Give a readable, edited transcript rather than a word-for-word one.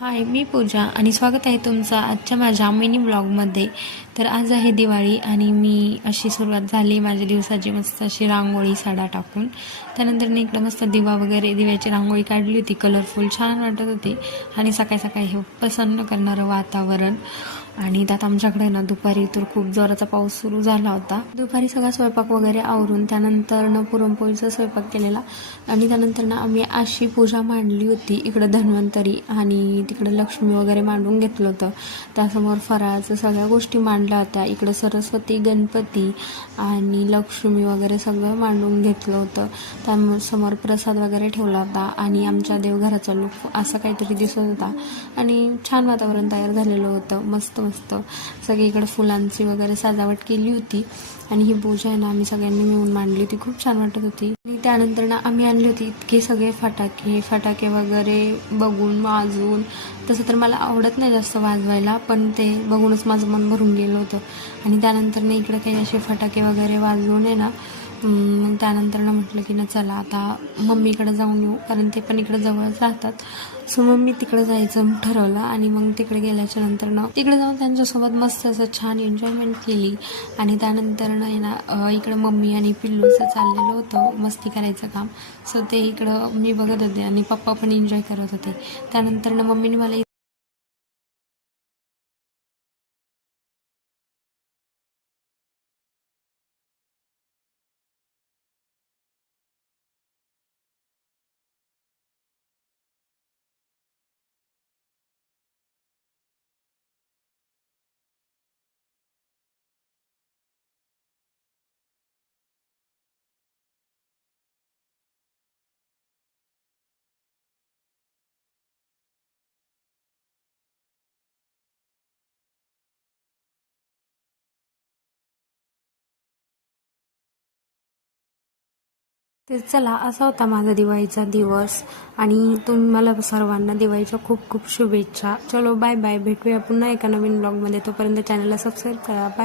हाय, मी पूजा आणि स्वागत आहे तुमचं आजच्या माझ्या मिनी ब्लॉगमध्ये. तर आज आहे दिवाळी आणि मी अशी सुरुवात झाली माझ्या दिवसाची मस्त अशी रांगोळी साडा टाकून. त्यानंतर मी इकडं मस्त दिवा वगैरे दिव्याची रांगोळी काढली होती, कलरफुल छान वाटत होती. आणि सकाळी सकाळी हे प्रसन्न करणारं वातावरण. आणि त्यात आमच्याकडे ना दुपारी तर खूप जोराचा पाऊस सुरू झाला होता. दुपारी सगळा स्वयंपाक वगैरे आवरून त्यानंतर ना पुरणपोळीचा स्वयंपाक केलेला. आणि त्यानंतर ना आम्ही अशी पूजा मांडली होती, इकडं धन्वंतरी आणि तिकडं लक्ष्मी वगैरे मांडून घेतलं होतं. त्यासमोर फराळाचं सगळ्या गोष्टी मांडल्या होत्या. इकडं सरस्वती, गणपती आणि लक्ष्मी वगैरे सगळं मांडून घेतलं होतं. त्यासमोर प्रसाद वगैरे ठेवला होता आणि आमच्या देवघराचा लुक असं काहीतरी दिसत होता. आणि छान वातावरण तयार झालेलं होतं. मस्त मस्त सगळीकडे फुलांची वगैरे सजावट केली होती. आणि ही पूजा आहे ना आम्ही सगळ्यांनी मिळून मांडली होती, खूप छान वाटत होती. आणि त्यानंतर ना आम्ही आणली होती इतके सगळे फटाके वगैरे बघून वाजवून. तसं तर मला आवडत नाही जास्त वाजवायला, पण ते बघूनच माझं मन भरून गेलं होतं. आणि त्यानंतर ना इकडे काही असे फटाके वगैरे वाजवून आहे ना मग त्यानंतर ना म्हटलं की ना चला आता मम्मीकडे जाऊन येऊ, कारण ते पण इकडे जवळच राहतात. सो मम्मी तिकडे जायचं ठरवलं आणि मग तिकडे गेल्याच्या नंतर ना तिकडे जाऊन त्यांच्यासोबत मस्त असं छान एन्जॉयमेंट केली. आणि त्यानंतर ना इकडं मम्मी आणि पिल्लूचं चाललेलं होतं मस्ती करायचं काम. सो ते इकडं मी बघत होते आणि पप्पा पण एन्जॉय करत होते. त्यानंतर ना मम्मीने मला तर चला असा होता माझा दिवाळीचा दिवस. आणि तुम्ही मला सर्वांना दिवाळीच्या खूप खूप शुभेच्छा. चलो बाय बाय, भेटूया पुन्हा एका नवीन ब्लॉगमध्ये. तोपर्यंत चॅनलला सबस्क्राईब करा. बाय.